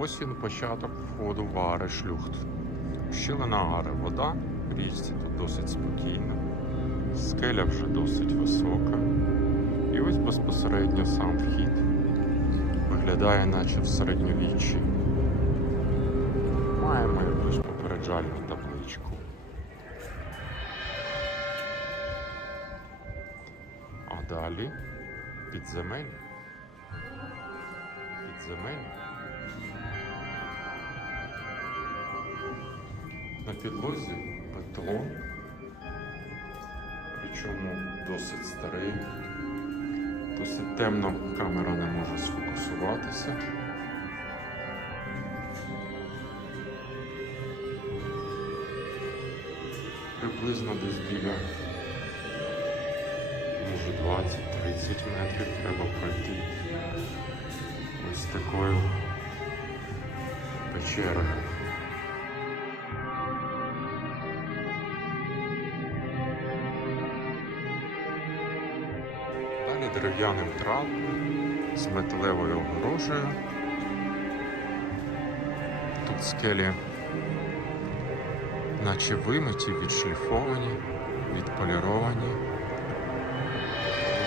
Ось він початок входу в Аре-шлюхт. Щілина Аре, вода в річці тут досить спокійна, скеля вже досить висока. І ось безпосередньо сам вхід виглядає наче в середньовіччі. Маємо якусь попереджальну табличку. А далі підземель. На підлозі бетон, причому досить старий, досить темно, камера не може сфокусуватися. Приблизно десь біля, може 20-30 метрів треба пройти ось такою печерою. Далі дерев'яним трапом з металевою огорожею. Тут скелі наче вимиті, відшліфовані, відполіровані.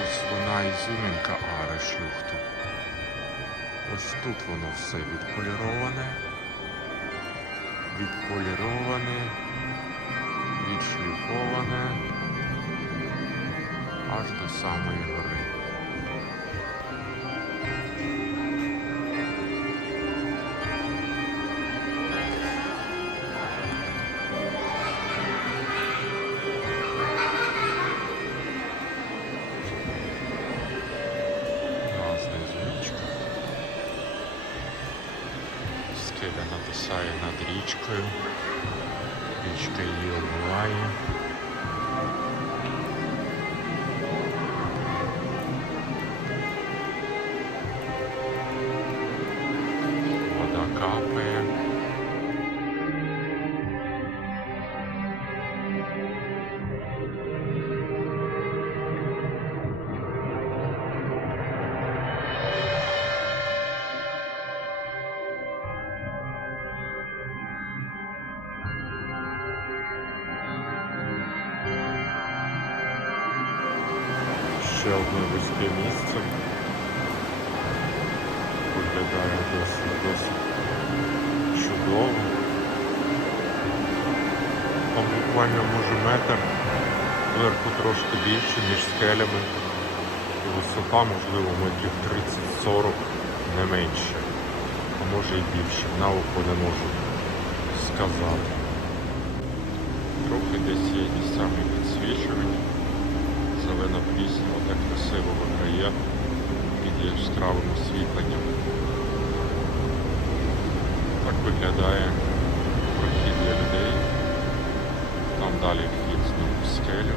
Ось вона ізюмінка Аре-шлюхту. Ось тут воно все відполіроване, відшліфоване аж до самої гори. Скеля нависає над річкою, річка її омиває. Вода капає. Ще одне вузьке місце, виглядає досить чудово. Там буквально може метр, зверху трошки більше, між скелями. І висота, можливо, метрів 30-40, не менше, а може і більше, на око не можу сказати. Трохи десь є місцями підсвічування. Зелена пліснява так красиво виграє під яскравим освітленням. Так виглядає прохід для людей. Там далі вхід знову в скелю.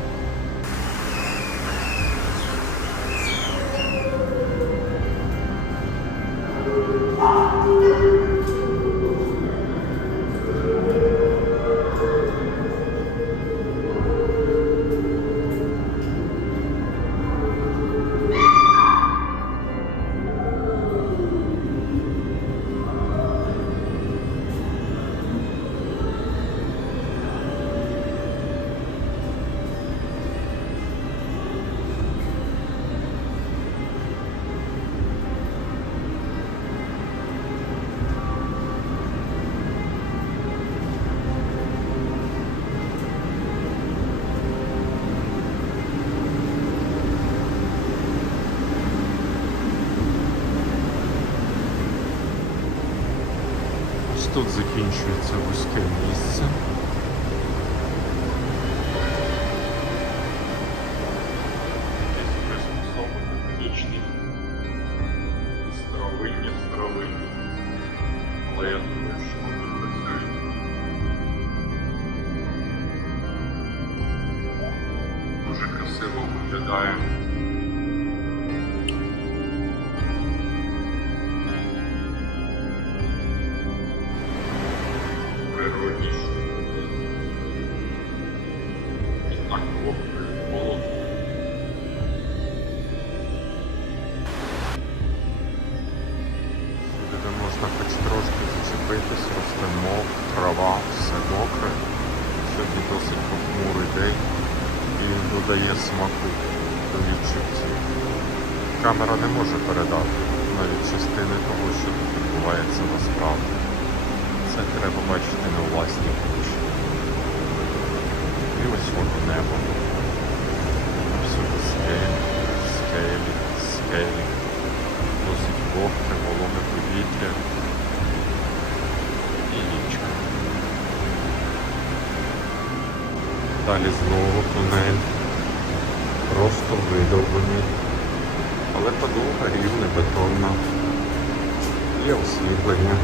Тут закінчується вузьке місце. Десь приспособлені нічні старовинні, але я думаю, що вони працюють. Дуже красиво виглядає. Можна хоч трошки додає смаку до відчуттів. Камера не може передати навіть частини того, що тут відбувається насправді. Це треба бачити на власні очі. І ось воно небо. Всюди скелі, скелі, скелі. Досить вогке, вологе повітря. І річка. Далі знову тунель. Просто видовбаний. Але подовга, рівне, бетонна. Є освітлення.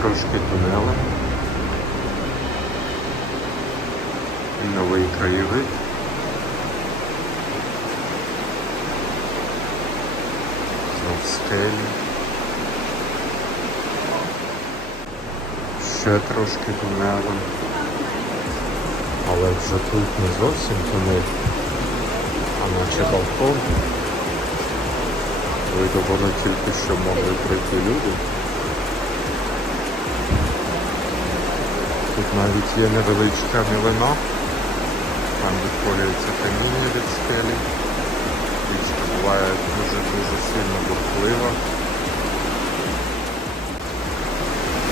Трошки тунелем. Новий краєвид. Знов скелі. Ще трошки тунелем. Але вже тут не зовсім тунель, а наче балкон. Видовано тільки що могли прийти люди. Тут навіть є невеличка мілина, там відколюється каміння від скелі. Річка буває дуже сильно бурхлива.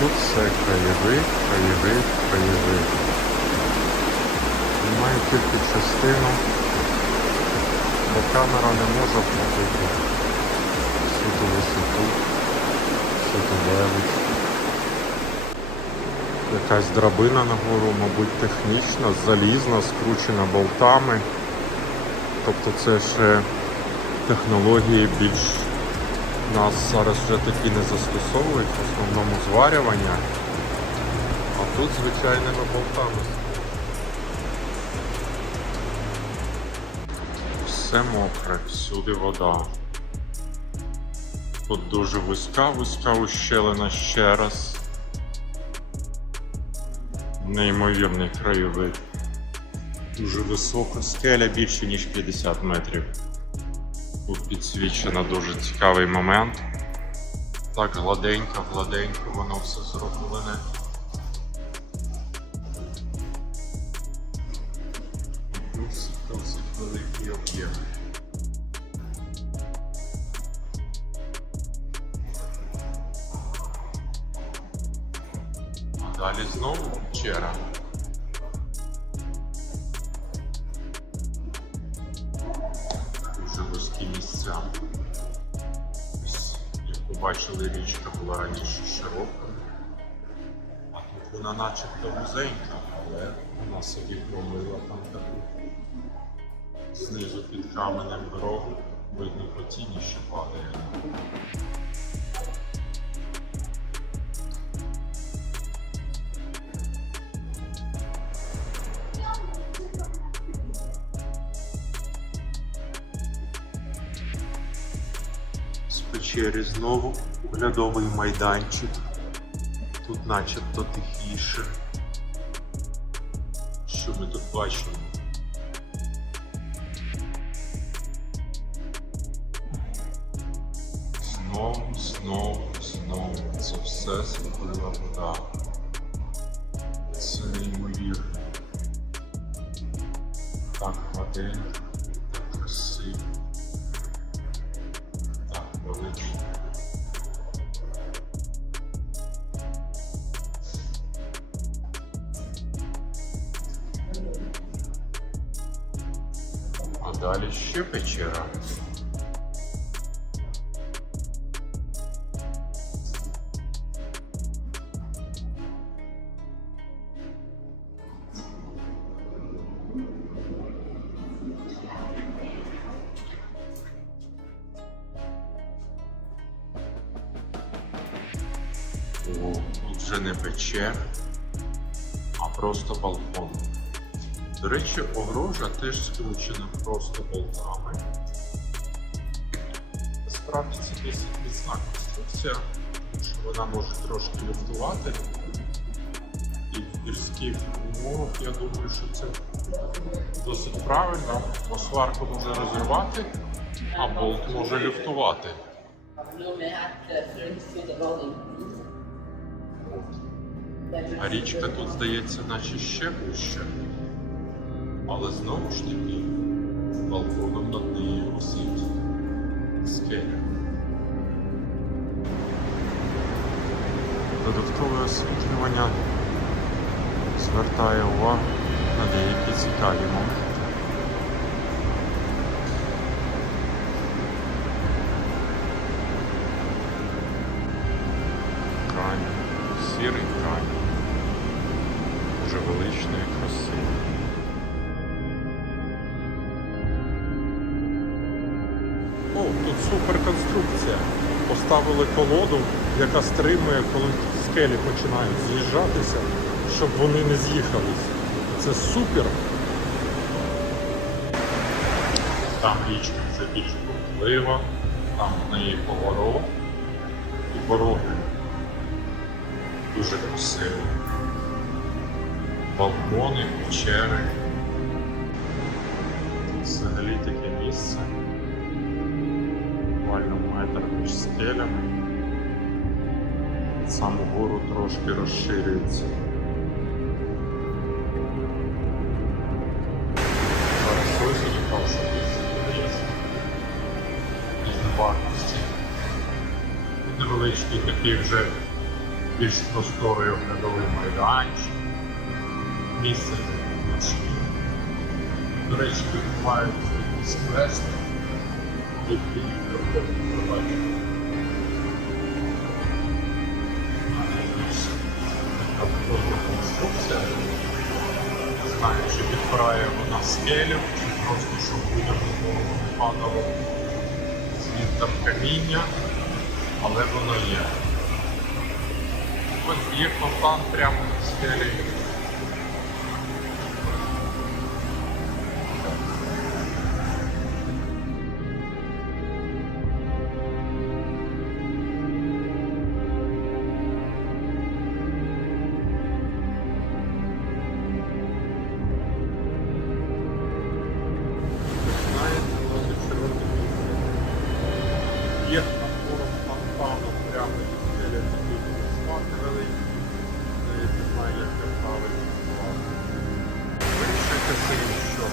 Тут все краєвид, краєвид, краєвид. Знімаю тільки частину, бо камера не може вхопити всю ту висоту, всю ту велич. Якась драбина нагору, мабуть, технічна, залізна, скручена болтами. Тобто це ще технології більш нас зараз вже такі не застосовують, в основному зварювання. А тут звичайними болтами. Все мокре, всюди вода. Тут дуже вузька ущелина ще раз. Неймовірний краєвид. Дуже висока скеля, більше ніж 50 метрів. Тут підсвічено дуже цікавий момент. Так гладенько воно все зроблене. Досить великий об'єм. А далі знову печера. Дуже вузькі місця. Ось, як побачили, річка була раніше широкою. А тут вона начебто вузенька, але вона собі промила там таку. Знизу під каменем дорогу видно по тіні, що падає. З печері знову оглядовий майданчик. Тут начебто тихіше. Що ми тут бачимо? Знову. Це все світлива вода. Це неймовірно. Так гладенько, так красиво. Так велично. А далі ще печера. Тут вже не печера, а просто балкон. До речі, огорожа теж скручена просто болтами. Насправді це досить міцна конструкція, тому що вона може трошки люфтувати. І в гірських умовах я думаю, що це досить правильно, бо сварку може розірвати, а болт може люфтувати. А річка тут, здається, наче ще вища. Але знову ж таки, балконом над нею висить скеля. Додаткове освітлювання звертає увагу на деякі цікаві моменти. Камінь, сірий камінь, дуже величний і красивий. О, тут суперконструкція. Поставили колоду, яка стримує, коли скелі починають з'їжджатися, щоб вони не з'їхались. Це супер! Там річка вже більш бурхлива, там в неї поворот і пороги дуже красиві. Балкони, печери. Взагалі таке місце. Буквально метр між скелями. Сам гору трошки розширюється. Зараз осінь, що піддається пізнавартості. Невеличкий такий вже більш просторий оглядовий майданчик. Місце для ночі. До речі, відбуваються якісь квести, які проводять. Така конструкція. Не знаю, чи підпирає вона скелю, чи просто щоб людям не падало звідти каміння, але воно є. Ось є фонтан прямо на скелі. Є навколо фонтану прямо від скелі такий смак великий. Здається, знаю, як це правильно назвати. Вирішуйте собі, що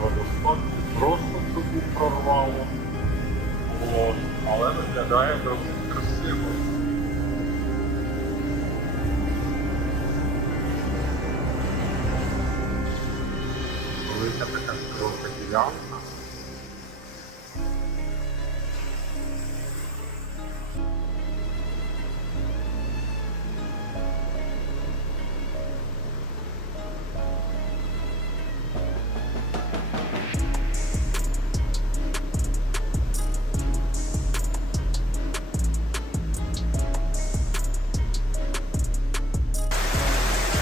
водоспад просто трубу прорвало. Але виглядає досить красиво. Велика така широка ділянка.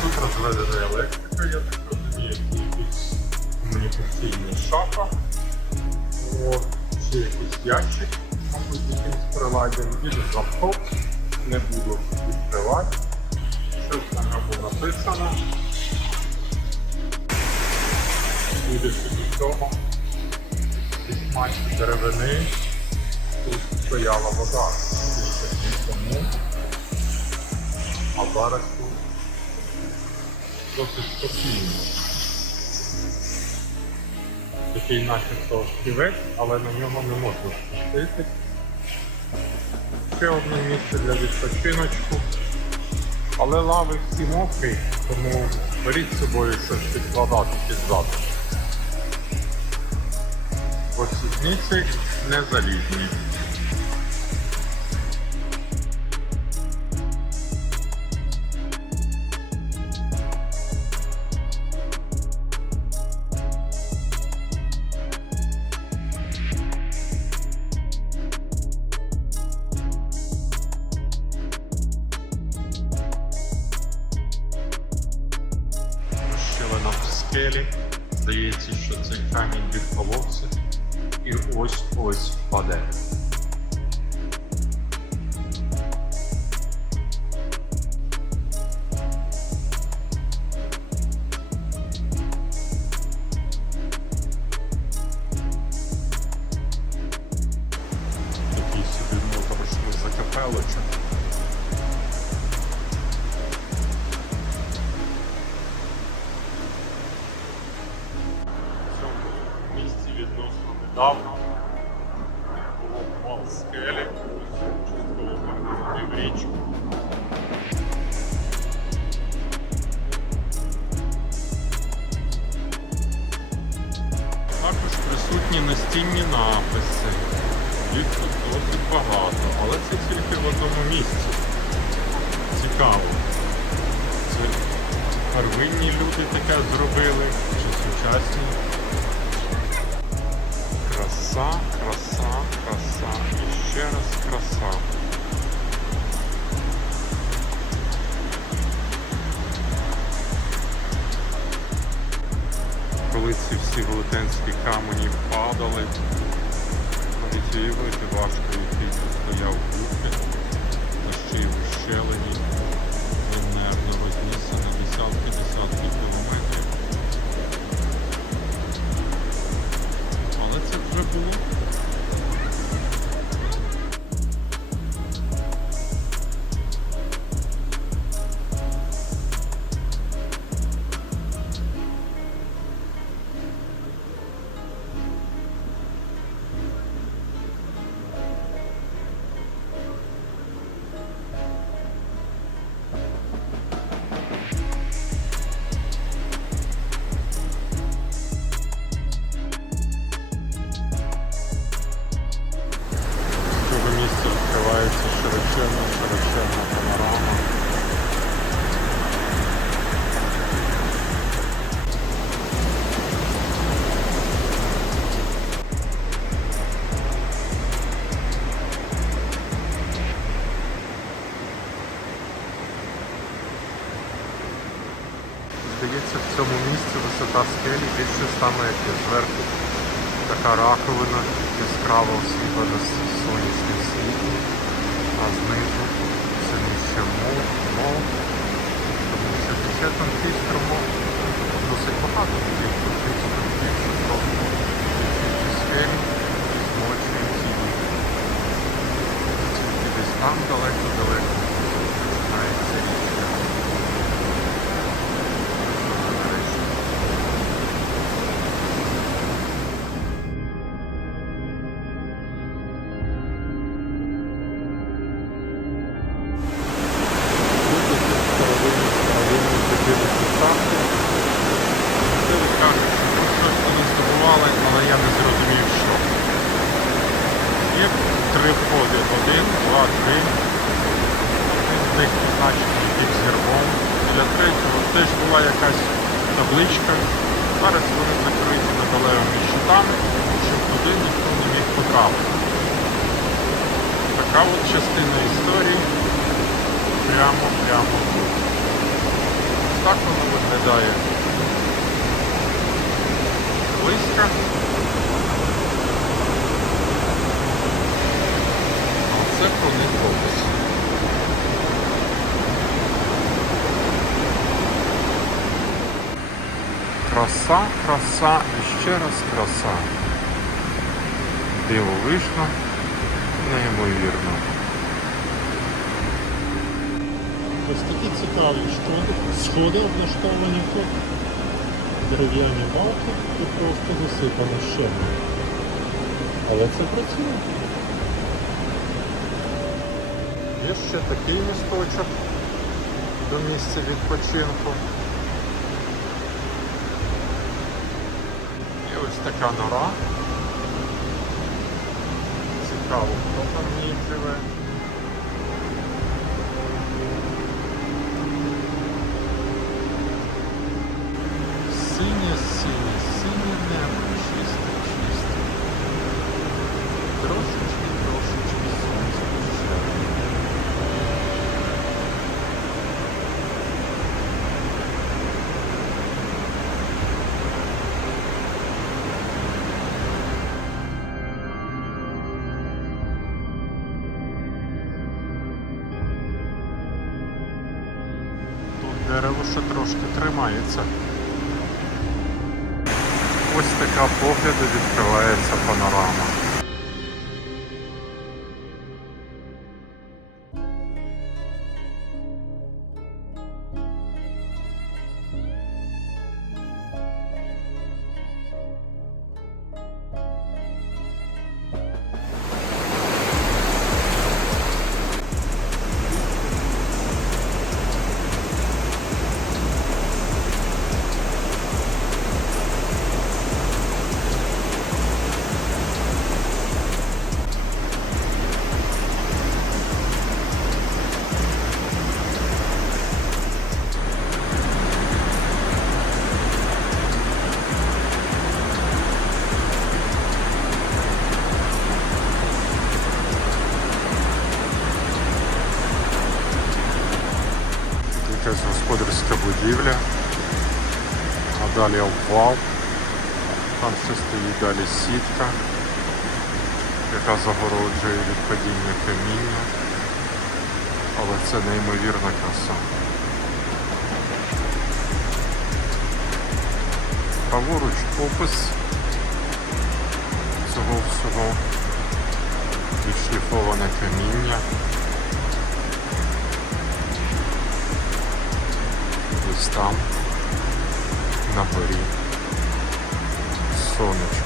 Тут розведена електрика, я так розумію, якийсь комунікаційний шафа. Ще якийсь ящик, мабуть, якимсь приладдям. Їду замков, не буду відкривати. Щось на ньому написано. Буде собі вдома. Із масі деревини. Тут стояла вода. Тому. А зараз тут досить спокійно. Такий начебто острівець, але на нього не можна спуститись. Ще одне місце для відпочиночку. Але лави всі мокрі, тому беріть з собою щось підкладати під зад. Ось сідниці не залізні. Щелина в скелі. Здається, що цей камінь відколовся і ось-ось впаде. Такий собі моторошний закапелочок. скелі, частково погнали в річку. Також присутні настінні написи. Їх тут досить багато, але це тільки в одному місці. Цікаво. Це первинні люди таке зробили, чи сучасні. Краса, краса, краса і ще раз краса. Коли ці всі велетенські камені падали, навіть уявити важко, який тут стояв бункер, та ще й в ущелині, інерно рознісено десятки кілометрів. Але це вже було. Відкривається широченна панорама. Здається, в цьому місці висота скелі більше 100 метрів. Зверху така раковина яскраво освітлена сонячним світлом, а знизу все нижче мол. Тому це ще тонкий струмок. Досить багато таких тонких стрімків, що просто ці скелі змочують ці віки. Тільки десь там далеко-далеко починається річка. Але я не зрозумів, що. Є 3 входи. 1, 2, 3. Один з них позначений під зірвом. Для третього теж була якась табличка. Зараз вони закриті металевими щитами, щоб туди ніхто не міг потрапити. Така от частина історії прямо тут. Так воно виглядає близько. Це про них опис. Краса, краса і ще раз краса. Дивовижно, неймовірно. Ось такі цікаві сходи облаштовані тут. Дерев'яні балки і просто засипано щебнем. Але це працює. Є ще такий місточок до місця відпочинку. І ось така нора. Цікаво, хто там в ній живе. Синє небо, чисте. Трошечки сонця ще. Тут дерево ще трошки тримається. Ось така погляду відкривається панорама. якась господарська будівля, а далі обвал. Там ще стоїть далі сітка, яка загороджує від падіння каміння. Але це неймовірна краса. Праворуч опис цього всього. Відшліфоване каміння. Ось там, на горі, сонечко.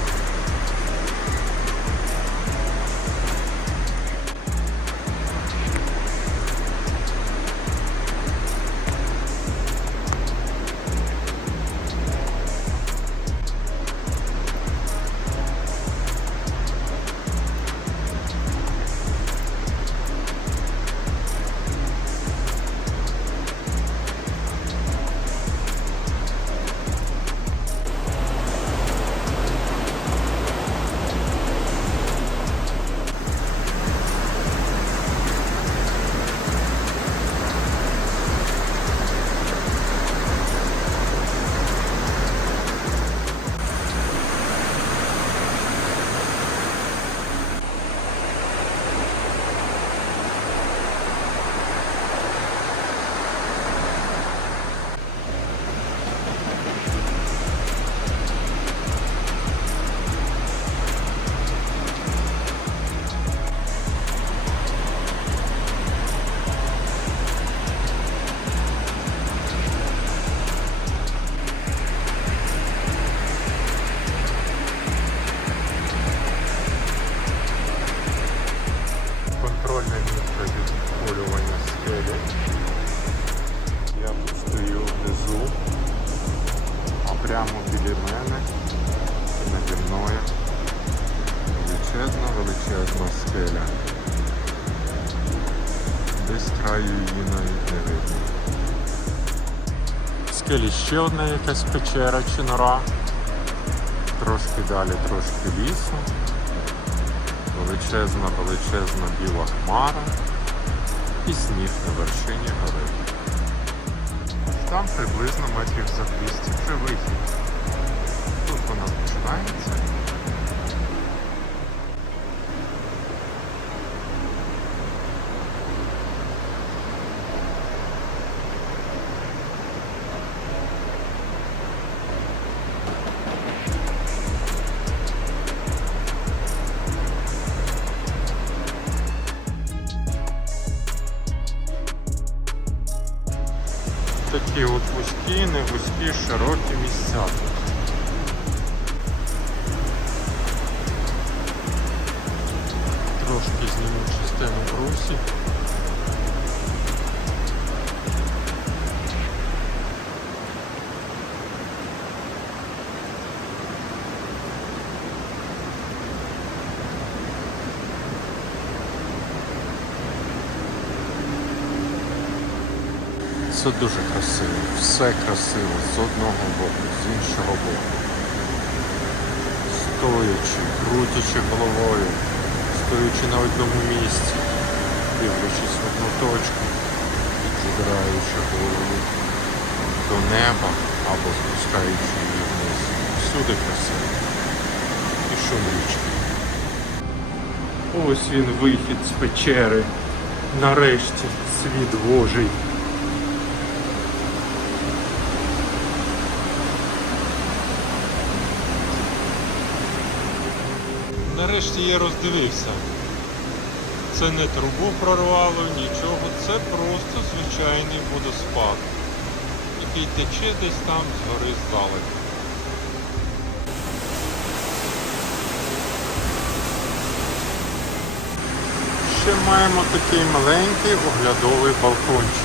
Контрольне місце від полювання скелі. Я тут стою внизу, а прямо біля мене, наді мною, величезна скеля. Десь краю її навіть не видно. В скелі ще одна якась печера чи нора. Трошки далі, трошки лісу. Величезна біла хмара і сніг на вершині гори. Там приблизно метрів за 200 вже вихід. Тут вона починається. Такі от вузькі, не вузькі, широкі місця. Трошки зніму частину брусі. Це дуже красиво, все красиво з одного боку, з іншого боку. Стоячи, крутячи головою, стоячи на одному місці, дивлячись в одну точку, задираючи голову до неба або спускаючи її вниз. Всюди красиво. І шум річки. Ось він вихід з печери. Нарешті світ Божий. Нарешті я роздивився. Це не трубу прорвало, нічого, це просто звичайний водоспад, який тече десь там згори здалеку. Ще маємо такий маленький оглядовий балкончик.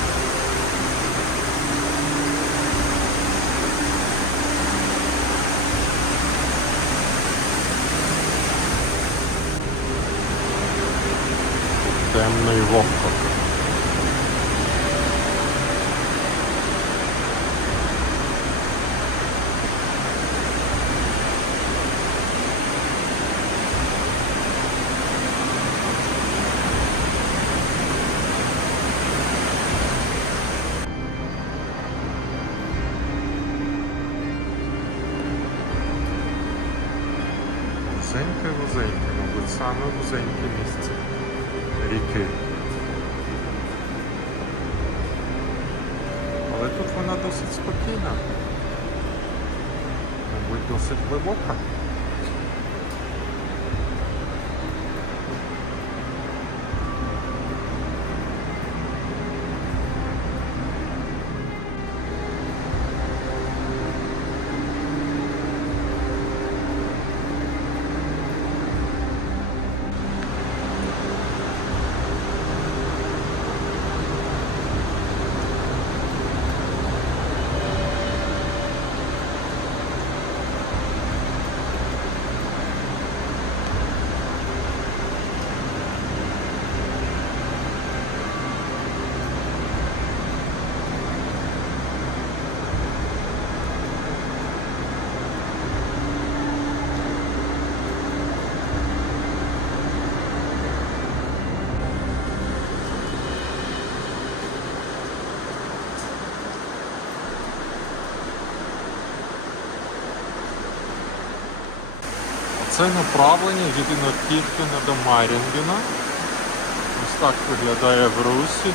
Темно і вогко. саме вузеньке місце ріки. Але тут вона досить спокійна. Мабуть, досить глибока. Це направлення від Інокіркена до Марінгена. Ось так виглядає в Русі.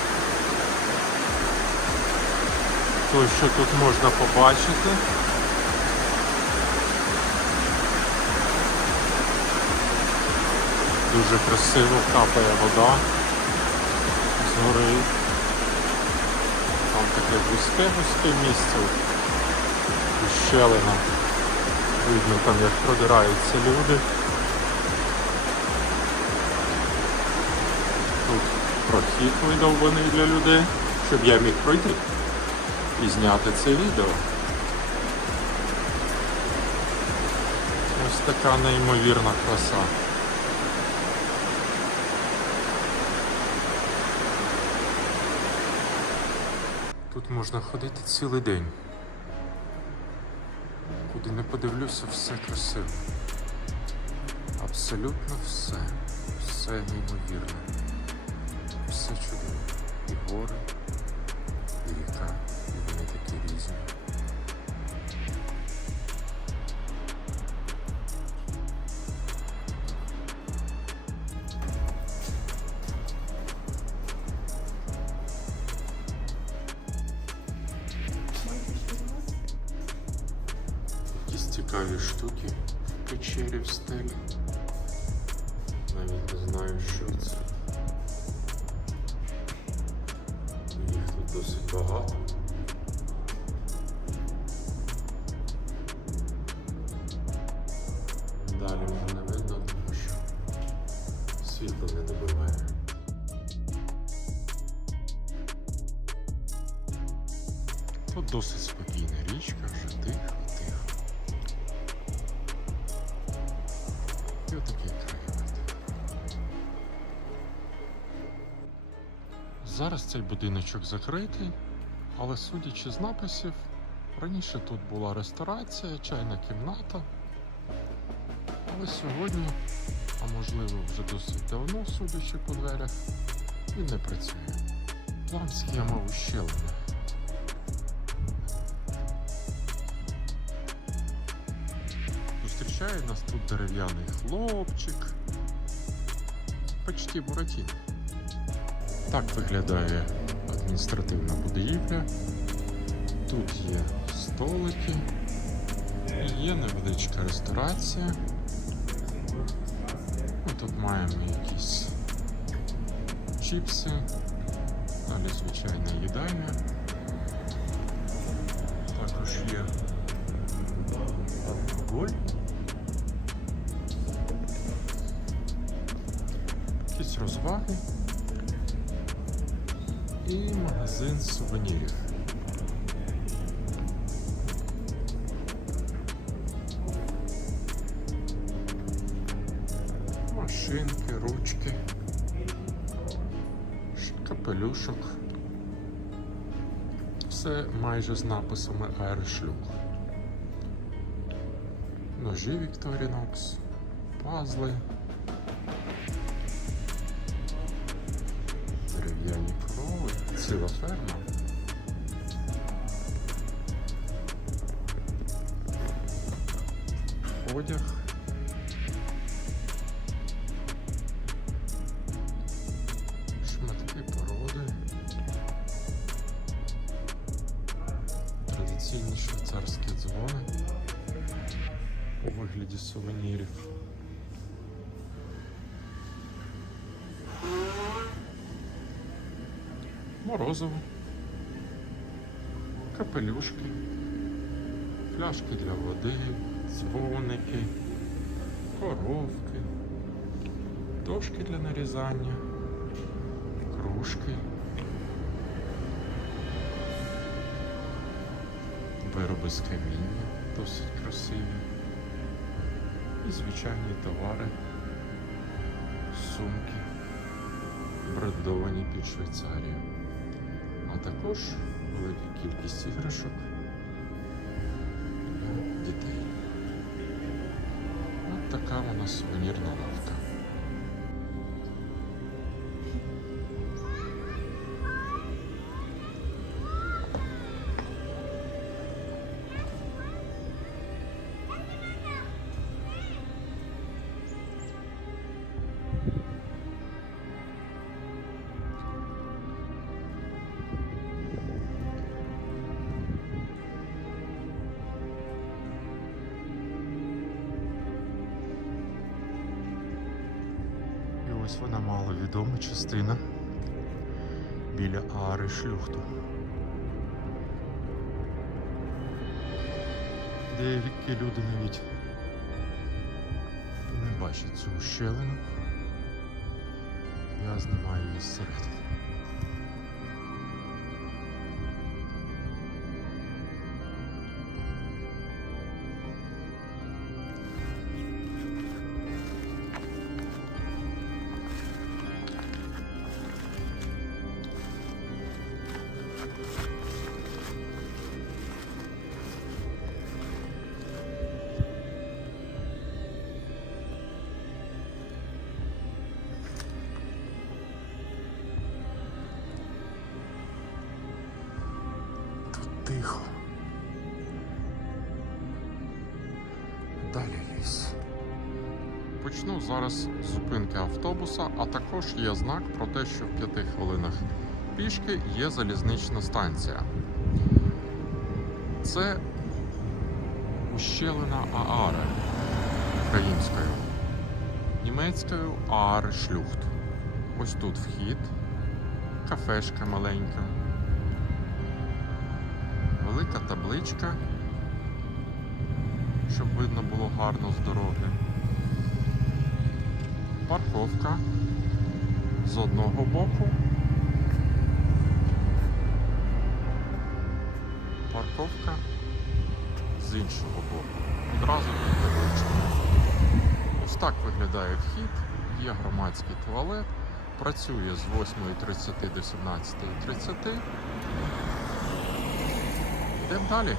То, що тут можна побачити. Дуже красиво капає вода з гори. Там таке вузьке місце. Ущелина. Видно там, як продираються люди. Тут прохід видовбаний для людей, щоб я міг пройти і зняти це відео. Ось така неймовірна краса. Тут можна ходити цілий день. Куди не подивлюся, все красиво. Абсолютно все. Все неймовірне. Все чудово. І гори, і ріка, і вони такі різні. Цікаві штуки в печері в стелі. Навіть не знаю, що це. Їх тут досить багато. Далі вже не видно, тому що світло не добиває. Тут досить спокійна річка, вже тихо. І отакий краєвид. Зараз цей будиночок закритий, але судячи з написів, раніше тут була ресторація, чайна кімната. Але сьогодні, а можливо вже досить давно, судячи по дверях, він не працює. План схема ущелини. Зустрічає нас тут дерев'яний хлопчик. Почти Буратіно. Так виглядає адміністративна будівля. Тут є столики, є невеличка ресторація. Ми тут маємо якісь чіпси, далі звичайна їдальня. Також є алкоголь. Якісь розваги і магазин сувенірів. Машинки, ручки, капелюшок. Все майже з написами Аершлюк. Ножі Victorinox, пазли, дерев'яні корови, ціла ферма. Одяг. Швейцарські дзвони у вигляді сувенірів. Морозиво, капелюшки, пляшки для води, дзвоники, коровки, дошки для нарізання, кружки, вироби з каміння, досить красиві, і звичайні товари, сумки, брендовані під Швейцарію, а також велика кількість іграшок для дітей. От така у нас сувенірна лавка. Ось вона маловідома частина біля Аари Шлюхту. Деякі люди навіть не бачать цю щелину. Я знімаю її зсередини. Тихо. Далі ліс. Почну зараз з зупинки автобуса, а також є знак про те, що в 5 хвилинах пішки є залізнична станція. Це ущелина Аари українською, німецькою Аари Шлюхт. Ось тут вхід, кафешка маленька. Велика табличка, щоб видно було гарно з дороги. Парковка з одного боку. Парковка з іншого боку. Одразу під табличкою. Ось так виглядає вхід. Є громадський туалет. Працює з 8:30 до 17:30. Йдемо далі.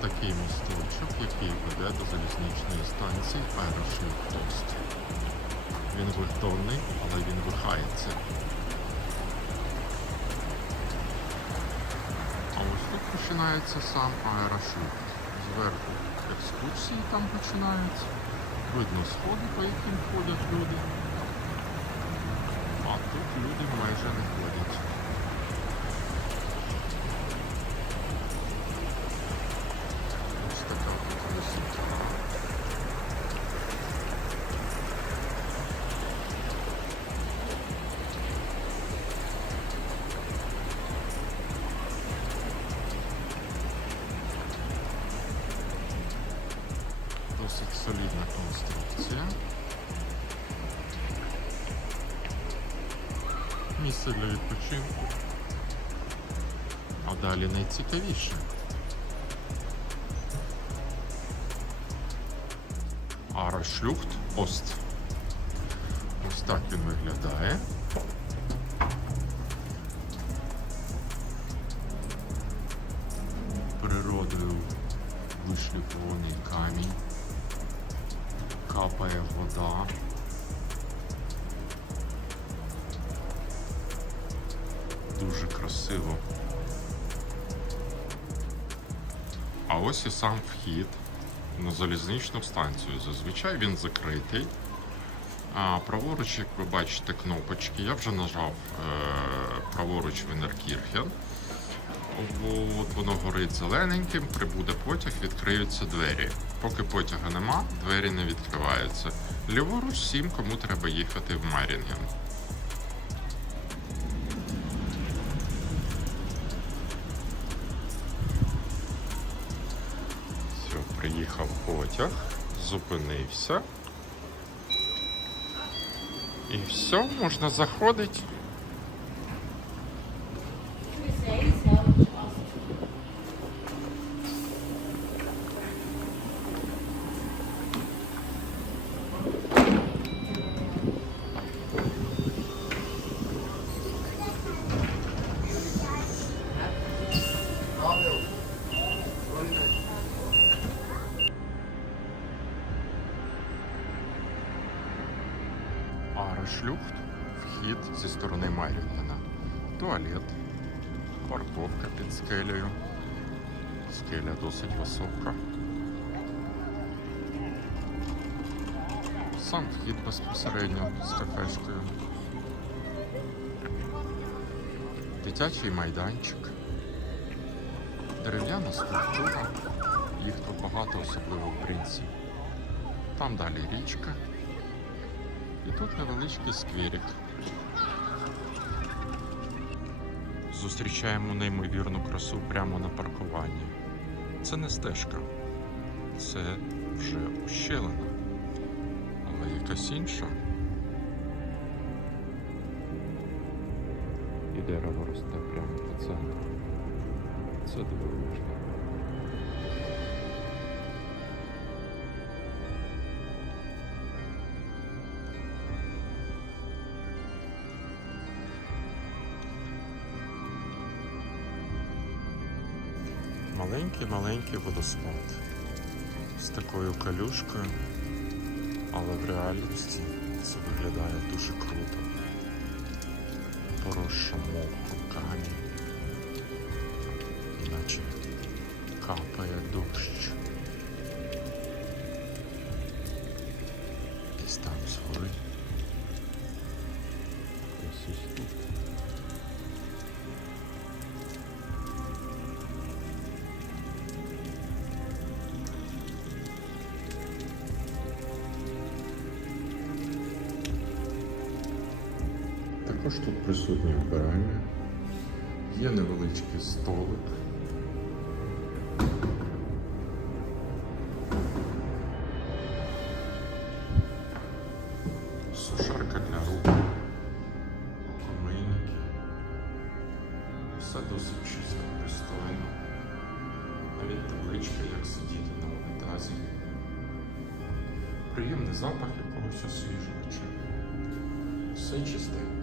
Такий мосточок, який веде до залізничної станції Аерошлюхт. Він гультовний, але він вихається. А ось тут починається сам Аерошлюхт. Зверху екскурсії там починаються. Видно сходи, по яким ходять люди. А тут люди майже не ходять. Досить солідна конструкція. Місце для відпочинку. А далі найцікавіше. Ара Шлюхт Ост. Ось так він виглядає. Природою вишліфований камінь. капає вода. Дуже красиво. А ось і сам вхід на залізничну станцію. Зазвичай він закритий. А праворуч, як ви бачите, кнопочки. Я вже нажав праворуч Венеркірхен. От воно горить зелененьким, прибуде потяг, відкриються двері. Поки потяга нема, двері не відкриваються. Ліворуч всім, кому треба їхати в Марінген. Все, приїхав потяг, зупинився. І все, можна заходити. Аерошлюхт, вхід зі сторони Марінгена. Туалет, парковка під скелею. Скеля досить висока. Сам вхід безпосередньо з кафешкою. Дитячий майданчик. Дерев'яна скульптура. Їх тут багато, особливо в Бринці. Там далі річка. І тут невеличкий скверик. Зустрічаємо неймовірну красу прямо на паркуванні. Це не стежка, це вже ущелина, але якась інша. І дерево росте прямо по центру. Це дивовижно. Маленький водоспад з такою калюшкою, але в реальності це виглядає дуже круто. Поросша мохом камінь, іначе капає дощ. Десь там згори. Ось тут. Також тут присутні вбиральня, є невеличкий столик, сушарка для рук, мийники, все досить чисто, пристойно, навіть табличка, як сидіти на унітазі, приємний запах якогось освіжувача, все чистенько.